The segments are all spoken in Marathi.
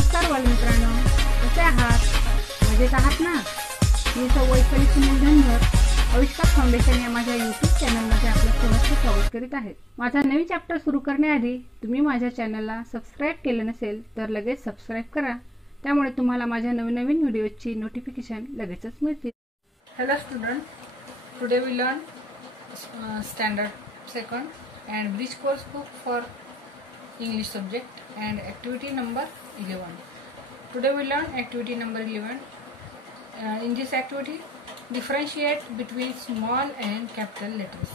नमस्कार बालमित्रांनो, कसे आहात? मजेत आहात ना? मी वैशाली सुनील धनगर आविष्कार फाउंडेशन या माझ्या यूट्यूब चॅनलमध्ये आपलं सहर्ष स्वागत करीत आहे। माझा नवीन चॅप्टर सुरू करण्याआधी तुम्ही माझ्या चॅनलला सबस्क्राइब केले नसेल तर लगेच सबस्क्राइब करा, त्यामुळे तुम्हाला माझ्या नवीन व्हिडिओची नोटिफिकेशन लगेचच मिळतील। Hello student, today we learn standard second and bridge course book for English subject and activity number 11. Today we learn activity number 11. In this activity, differentiate between small and capital letters.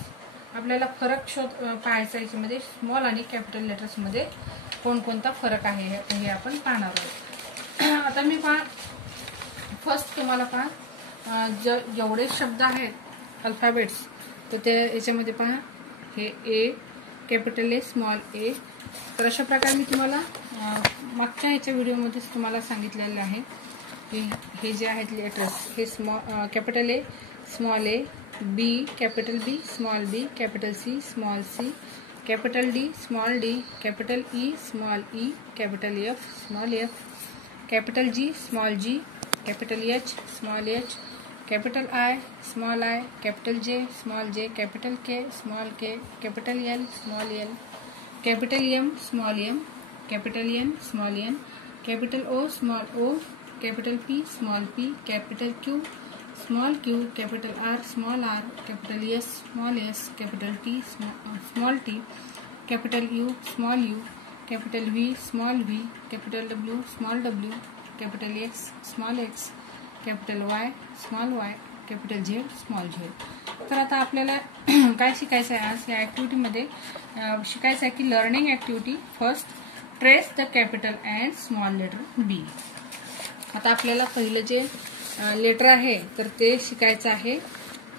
आपल्याला फरक पाहायचा याच्यामध्ये स्मॉल आणि कॅपिटल लेटर्स मध्ये कोणकोणता फरक आहे हे आपण पाहणार आहोत। आता मी फर्स्ट तुम्हाला जेवढे शब्द आहेत अल्फाबेट्स तर ते याच्यामध्ये पहा, हे ए कॅपिटल ए स्मॉल ए। तर अशा प्रकारे मी तुम्हाला मागच्या ह्याच्या व्हिडिओमध्येच तुम्हाला सांगितलेलं आहे की हे जे आहेत लेटर्स हे capital A small A, B capital B small B, capital C small C, capital D small D, capital E small E, capital F small F, capital G small G, capital H small H, capital I small I, capital J small J, capital K small K, capital L small L, capital M small M, capital N small N, capital O small O, capital P small P, capital Q small Q, capital R small R, capital S small S, capital T small T, capital U small U, capital V small V, capital W small W, capital X small X, capital Y small Y, capital Z small Z. तर आता आपल्याला काय शिकायचं आहे आज या ॲक्टिव्हिटीमध्ये? शिकायचं आहे की learning activity first, trace the capital and small letter B. आता आपल्याला पहिलं जे लेटर आहे तर ते शिकायचं आहे।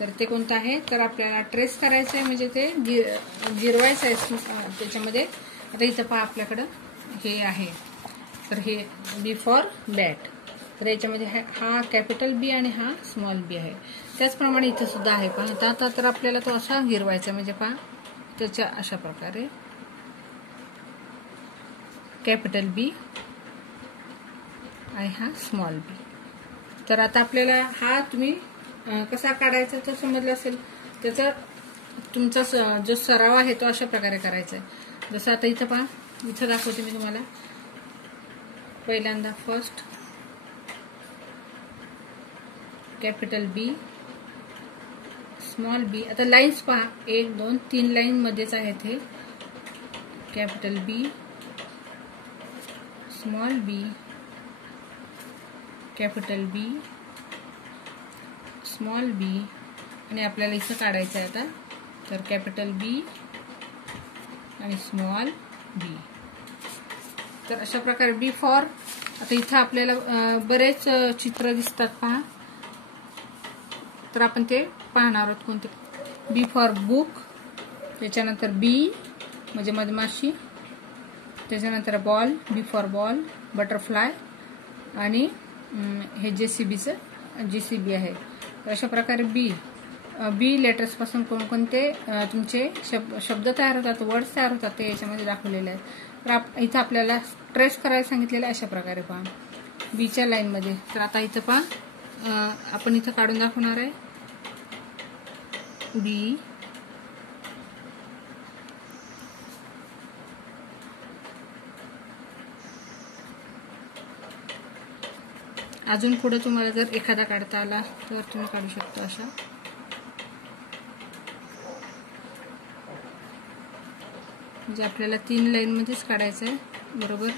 तर ते कोणतं आहे? तर आपल्याला ट्रेस करायचं आहे, म्हणजे ते गिरवायचं आहे त्याच्यामध्ये। आता इथं पहा आपल्याकडं हे आहे, तर हे बी फॉर बॅट, तर याच्यामध्ये हा कॅपिटल बी आणि हा स्मॉल बी आहे। त्याचप्रमाणे इथं सुद्धा आहे पहा। आता तर आपल्याला तो असा गिरवायचा, म्हणजे पहा त्याच्या अशा प्रकारे कॅपिटल बी आणि हा स्मॉल बी। तर आता आपल्याला हा तुम्ही कसा काढायचा तो समजला असेल। त्याचा तुमचा जो सराव आहे तो अशा प्रकारे करायचा आहे। जसं आता इथं पहा, इथं दाखवते मी तुम्हाला। पहिल्यांदा first capital B small B. आता लाईन्स पहा, 1 2 3 लाईन मध्येच आहेत हे। Capital B small B, capital B small बी, आणि आपल्याला इथं काढायचं आहे आता। तर कॅपिटल बी आणि स्मॉल बी। तर अशा प्रकारे बी फॉर, आता इथं आपल्याला बरेच चित्र दिसतात पहा, तर आपण ते पाहणार आहोत कोणते। बी फॉर बुक, त्याच्यानंतर बी म्हणजे मधमाशी, त्याच्यानंतर ball B for ball, butterfly, आणि हे जेसीबी आहे। तर अशा प्रकारे बी लेटर्स पासून कोणकोणते तुमचे शब्द तयार होतात, वर्ड्स तयार होतात ते याच्यामध्ये दाखवलेले आहेत। तर इथं आपल्याला ट्रेस करायला सांगितलेलं अशा प्रकारे पहा बीच्या लाईन मध्ये। तर आता इथं पहा आपण इथं काढून दाखवणार आहे बी, अजून पुढे तुम्हाला जर एखादा काढता आला तर तुम्ही काढू शकता अशा। म्हणजे आपल्याला 3 लाईन मध्येच काढायचं आहे, बरोबर।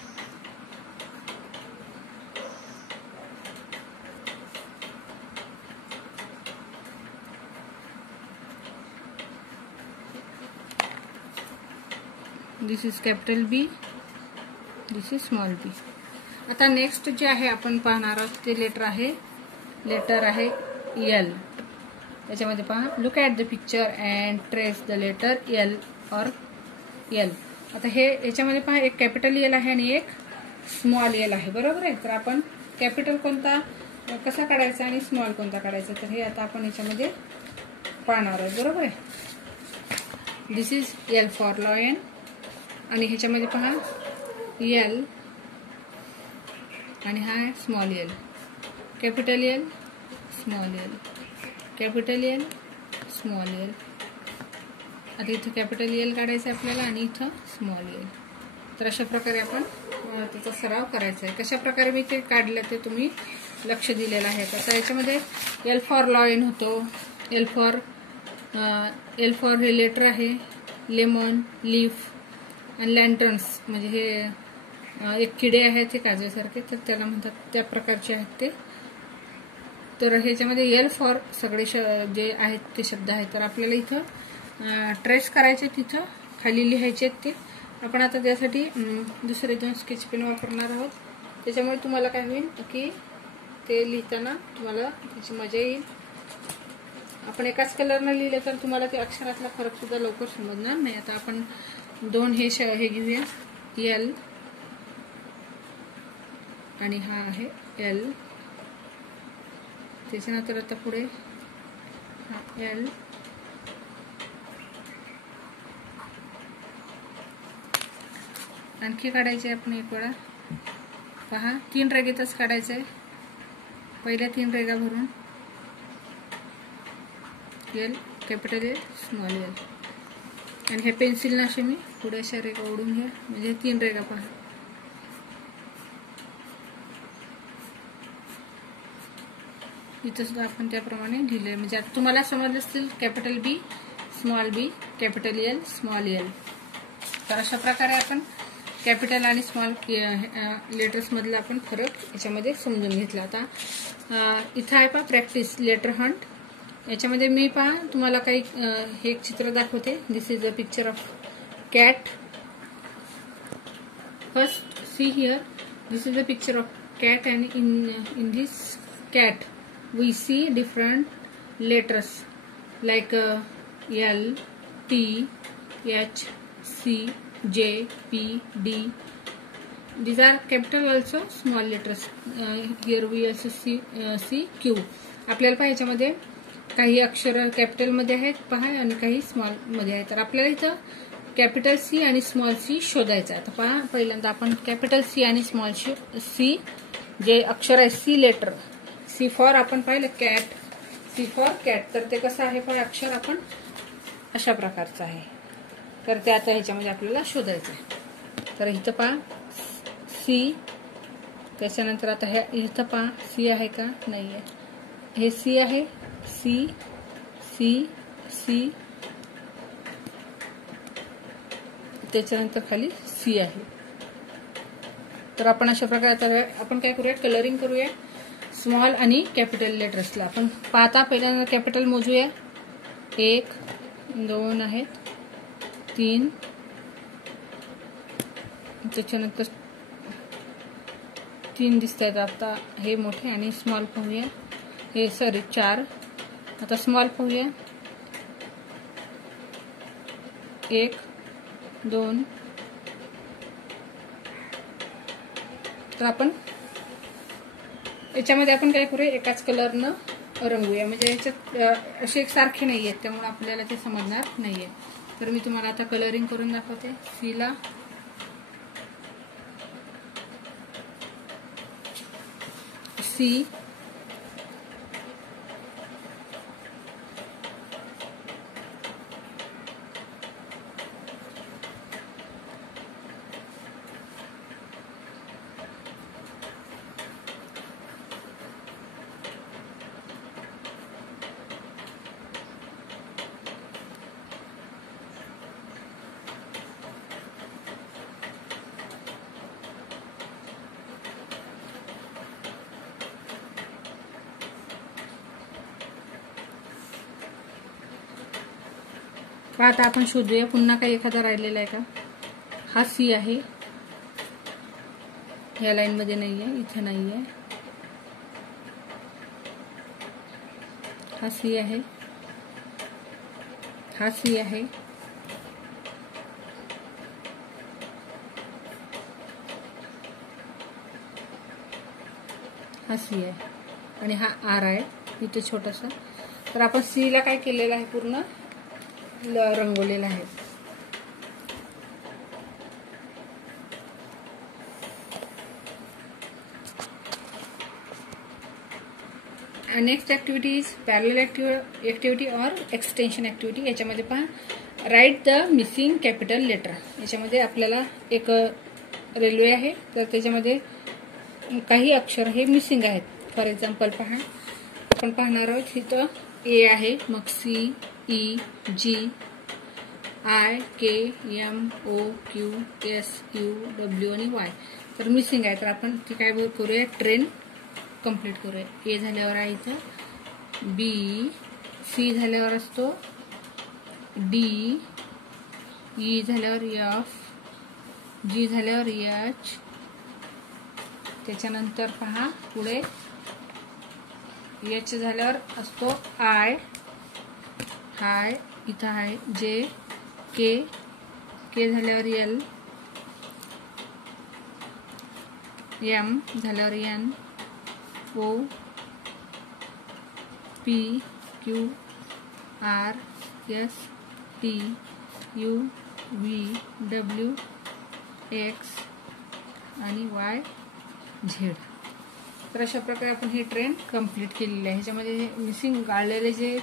This is capital B, this is small B. आता नेक्स्ट जे आहे आपण पाहणार आहोत ते लेटर आहे एल। त्याच्यामध्ये पहा, look at the picture and trace the letter L और एल। आता हे याच्यामध्ये पहा, एक कॅपिटल एल आहे आणि एक स्मॉल एल आहे, बरोबर आहे। तर आपण कॅपिटल कोणता कसा काढायचा आणि स्मॉल कोणता काढायचा तर हे आता आपण याच्यामध्ये पाहणार आहोत, बरोबर आहे। दिस इज एल फॉर लॉयन, आणि ह्याच्यामध्ये पहा एल आणि हा आहे small L. Capital L, small L, capital L, small L. आता इथं कॅपिटल एल काढायचं आहे आपल्याला आणि इथं स्मॉल एल. तर अशा प्रकारे आपण त्याचा सराव करायचा आहे. कशा प्रकारे मी ते काढलं ते तुम्ही लक्ष दिलेलं आहे. आता याच्यामध्ये एल फॉर लॉयन होतो. एल फॉर हे लेटर आहे. लेमन, लीफ आणि लँटर्न्स म्हणजे हे एक किडे आहेत ते काजळसारखे, तर त्याला म्हणतात, त्या प्रकारचे आहेत ते. तर ह्याच्यामध्ये एल फॉर सगळे जे आहेत ते शब्द आहेत. तर आपल्याला इथं ट्रेस करायचे, तिथं खाली लिहायचे आहेत ते. आपण आता त्यासाठी दुसरे 2 स्केच पेन वापरणार आहोत. त्याच्यामुळे तुम्हाला काय होईल की ते लिहिताना तुम्हाला त्याची मजा येईल. आपण एकाच कलरनं लिहिलं तर तुम्हाला ते अक्षरातला फरक सुद्धा लवकर समजणार नाही. आता आपण 2 हे घेऊया, एल आणि हा आहे एल. त्याच्यानंतर आता पुढे हा एल, आणखी काढायचे आपण एक वेळा. पहा 3 रेगेतच काढायचं आहे. पहिल्या 3 रेगा भरून L, capital L, small L. आणि हे पेन्सिलनं असे मी पुढे अशा रेगा ओढून घ्या, म्हणजे 3 रेगा पहा. इथं सुद्धा आपण त्याप्रमाणे लिहिले, म्हणजे आता तुम्हाला समजलं असतील capital B, small B, capital L, small L. तर अशा प्रकारे आपण कॅपिटल आणि स्मॉल लेटर्स मधला आपण फरक याच्यामध्ये समजून घेतला. आता इथं आहे पहा प्रॅक्टिस लेटर हंट. याच्यामध्ये मी पहा तुम्हाला काही हे एक चित्र दाखवते. This is a picture of cat. First see here, this is a picture of cat and in this cat we see different letters like L, T, H, C, J, P, D. These are capital also small letters. Here we also see Q. आपल्याला पहा याच्यामध्ये काही अक्षर कॅपिटल मध्ये आहेत पहा आणि काही स्मॉल मध्ये आहेत. तर आपल्याला इथं कॅपिटल सी आणि स्मॉल सी शोधायचं आहे. तर पहा पहिल्यांदा आपण कॅपिटल सी आणि स्मॉल सी जे अक्षर आहे सी लेटर, सी फॉर आपण पाहिलं कॅट, सी फॉर कॅट. तर ते कसं आहे पहा अक्षर आपण अशा प्रकारचं आहे. तर ते आता ह्याच्यामध्ये आपल्याला शोधायचं आहे. तर इथं पहा सी, त्याच्यानंतर आता हे इथं पहा सी आहे का नाही आहे, हे सी आहे, सी सी सी, त्याच्यानंतर खाली सी आहे. तर आपण अशा प्रकारे आपण काय करूया, कलरिंग करूया स्मॉल आणि कॅपिटल लेटर्सला. आपण पाहता पहिल्यांदा कॅपिटल मोजूया. 1 2 आहेत, 3, त्याच्यानंतर 3 दिसत आहेत. आता हे मोठे आणि स्मॉल पाहूया. हे 4. आता स्मॉल पाहूया. 1 2. तर आपण याच्यामध्ये आपण काय करूया, एकाच कलरनं रंगूया. म्हणजे याच्यात असे एकसारखे नाही आहेत, त्यामुळे आपल्याला ते समजणार नाहीये. तर मी तुम्हाला आता कलरिंग करून दाखवते. सीला सी, आता आपण शोधूया पुन्हा काही एखादा राहिलेला आहे का. हा सी आहे, या लाईन मध्ये नाहीये, इथे नाहीये. हा सी आहे, हा सी आहे, हा सी आहे आणि हा आर आहे इथे छोटासा. तर आपण सी ला काय केलेलं आहे, पूर्ण रंगवलेला आहे. Next activity is parallel activity or extension activity. याच्यामध्ये पहा write the missing capital letter. याच्यामध्ये आपल्याला एक रेल्वे आहे तर त्याच्यामध्ये काही अक्षर हे मिसिंग आहेत. फॉर एक्झाम्पल पहा, आपण पाहणार आहोत इथं ए आहे, मग C, E, G, I, K, M, O, Q, S, U, W आणि वाय तर मिसिंग आहे. तर आपण ती काय करूया, ट्रेन कंप्लीट करूया. ए झाल्यावर आहे इथं बी, सी झाल्यावर असतो डी, ई झाल्यावर एफ, जी झाल्यावर एच, त्याच्यानंतर पहा पुढे एच झाल्यावर असतो आय, हाय इथं आहे जे, के, के झाल्यावर एल, एम झाल्यावर N, O, P, Q, R, S, T, U, V, W, X आणि वाय, झेड. तर अशा प्रकारे आपण ही ट्रेन कंप्लीट केलेली आहे. ह्याच्यामध्ये मिसिंग गाळलेले जे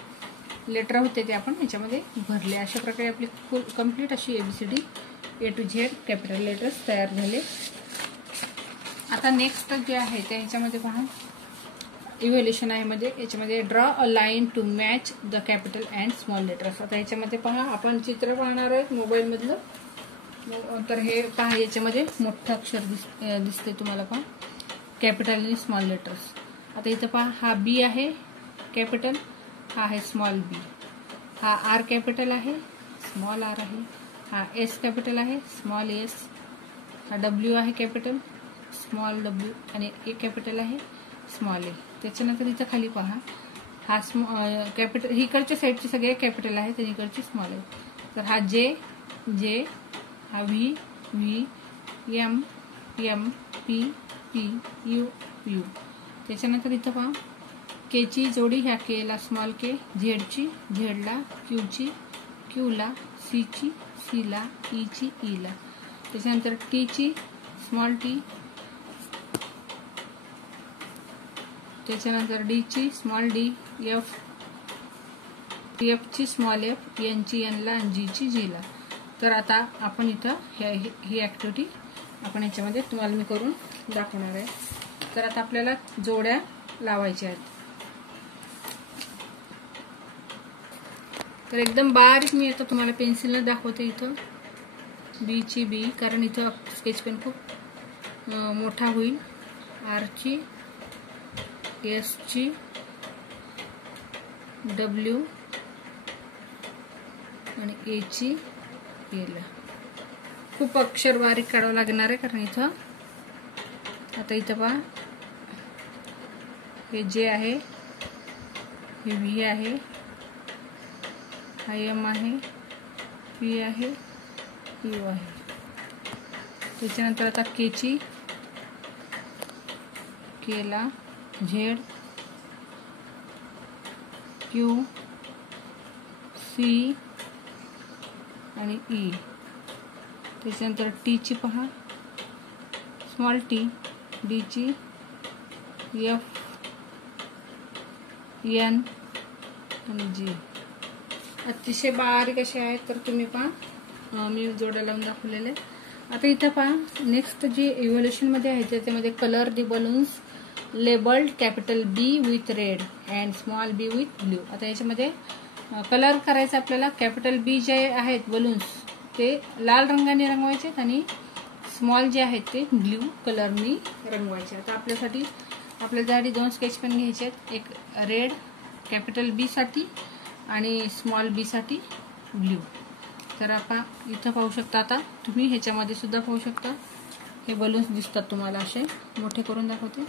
लेटर होते ते आपण ह्याच्यामध्ये भरले. अशा प्रकारे आपली फुल कंप्लीट अशी ABCD A to Z capital letters तयार झाले. आता नेक्स्ट जे आहे ते ह्याच्यामध्ये पहा इव्हॅल्युएशन आहे मध्ये याच्यामध्ये draw a line to match the capital and small letters. आता ह्याच्यामध्ये पहा आपण चित्र पाहणार आहोत मोबाईल मधलं. तर हे पहा याच्यामध्ये मोठं अक्षर दिसते तुम्हाला पहा कॅपिटल आणि स्मॉल लेटर्स. आता इथं पहा हा बी आहे कॅपिटल, हा आहे स्मॉल बी, हा आर कॅपिटल आहे, स्मॉल आर आहे, हा एस कॅपिटल आहे, स्मॉल एस, हा डब्ल्यू आहे कॅपिटल, स्मॉल डब्ल्यू आणि ए कॅपिटल आहे, स्मॉल ए. त्याच्यानंतर इथं खाली पहा हा कॅपिटल, इकडच्या साईडचे सगळे कॅपिटल आहेत आणि इकडचे स्मॉल आहे. तर हा जे, जे, हा V, V, M, M, P, P, U, U. त्याच्यानंतर इथं पहा केची जोडी, ह्या केला स्मॉल के, झेडची झेडला, क्यूची क्यूला, सीची सीला, ईची ईला. त्याच्यानंतर टीची स्मॉल टी, त्याच्यानंतर डीची स्मॉल डी, एफची स्मॉल एफ, एनची एनला आणि जीची जीला. तर आता आपण इथं ही ॲक्टिव्हिटी आपण ह्याच्यामध्ये तुम्हाला मी करून दाखवणार आहे. तर आता आपल्याला जोड्या लावायच्या आहेत. तर एकदम बारीक मी आता तुम्हाला पेन्सिलने दाखवते. इथं बीची बी, कारण इथं स्केच पेन खूप मोठा होईल. आरची, एसची, डब्ल्यू आणि एची एला. खूप अक्षर बारीक काढावं लागणार आहे कारण इथं आता इथं पहा हे जे आहे, हे व्ही आहे, हा एम आहे, पी आहे, यू आहे. त्याच्यानंतर आता केची, केला, झेड, क्यू, सी आणि ई. त्याच्यानंतर टीची पहा स्मॉल टी, डीची एफ, एन आणि जी. अतिशय बारीक असे आहेत. तर तुम्ही पहा मी जोड्या लावून दाखवलेले. आता इथं पहा नेक्स्ट जे इव्हॅल्युएशन मध्ये आहे त्याच्यामध्ये colour the balloons labelled capital B with red and small B with blue. आता याच्यामध्ये कलर करायचा आपल्याला. कॅपिटल बी जे आहेत बलून्स ते लाल रंगाने रंगवायचे आणि स्मॉल जे आहेत ते ब्ल्यू कलरनी रंगवायचे. आता आपल्यासाठी दोन स्केच पेन घ्यायचे आहेत. एक रेड कॅपिटल बी साठी आणि स्मॉल बी साठी ब्ल्यू. तर आपण इथं पाहू शकता. आता तुम्ही ह्याच्यामध्ये सुद्धा पाहू शकता हे बलून्स दिसतात तुम्हाला. असे मोठे करून दाखवते.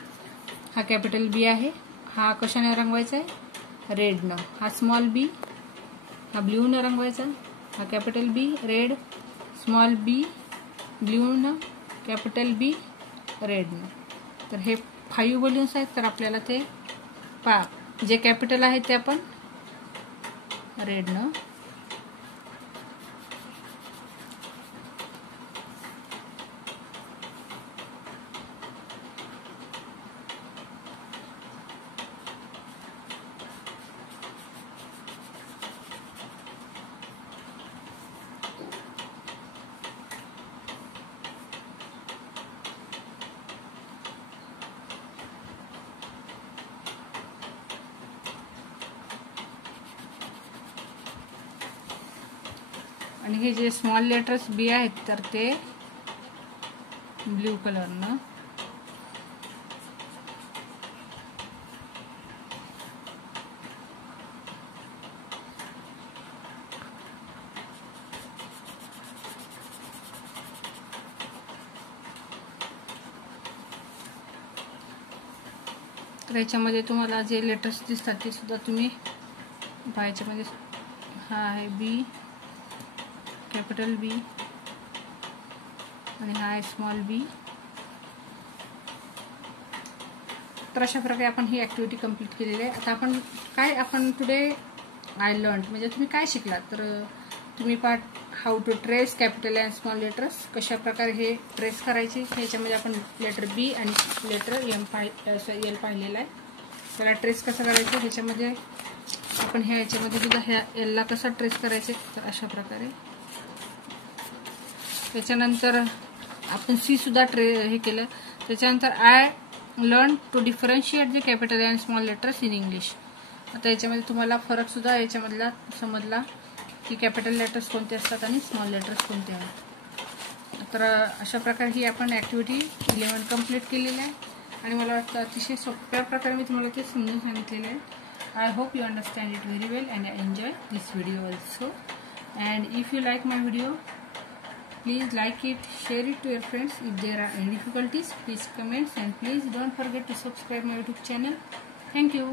हा कॅपिटल बी आहे, हा कशाने रंगवायचा आहे, रेडनं. हा स्मॉल बी, हा ब्ल्यूनं रंगवायचा. हा कॅपिटल बी रेड, स्मॉल बी ब्ल्यूनं, कॅपिटल बी रेडनं. तर हे 5 बलून्स आहेत. तर आपल्याला ते जे कॅपिटल आहे ते आपण रेडनं, आणि हे जे स्मॉल लेटर्स बी आहेत तर ते ब्ल्यू कलरनं तर याच्यामध्ये तुम्हाला जे लेटर्स दिसतात ते सुद्धा तुम्ही याच्यामध्ये हा आहे बी, कॅपिटल बी आणि हा आहे स्मॉल बी. तर अशा प्रकारे आपण ही ॲक्टिव्हिटी कंप्लीट केलेली आहे. आता आपण टुडे आय लर्न म्हणजे तुम्ही काय शिकलात, तर तुम्ही part how to trace capital and small letters, कशा प्रकारे हे ट्रेस करायचे. ह्याच्यामध्ये आपण लेटर बी आणि लेटर एल पाहिलेलं आहे. त्याला ट्रेस कसं करायचं ह्याच्यामध्ये आपण ह्याच्यामध्ये सुद्धा ह्या एलला कसं ट्रेस करायचे तर अशा प्रकारे. त्याच्यानंतर आपण सी सुद्धा हे केलं. त्याच्यानंतर I learn to differentiate the capital and small letters in English. आता याच्यामध्ये तुम्हाला फरक सुद्धा याच्यामधला समजला की कॅपिटल लेटर्स कोणते असतात आणि स्मॉल लेटर्स कोणते आहेत. तर अशा प्रकारे ही आपण ॲक्टिव्हिटी 11 कंप्लीट केलेली आहे आणि मला वाटतं अतिशय सोप्या प्रकारे मी तुम्हाला ते समजून सांगितलेलं आहे. I hope you understand it very well and I enjoy this video also. And if you like my video, please like it, share it to your friends. If there are any difficulties, please comment and please don't forget to subscribe my YouTube channel. Thank you.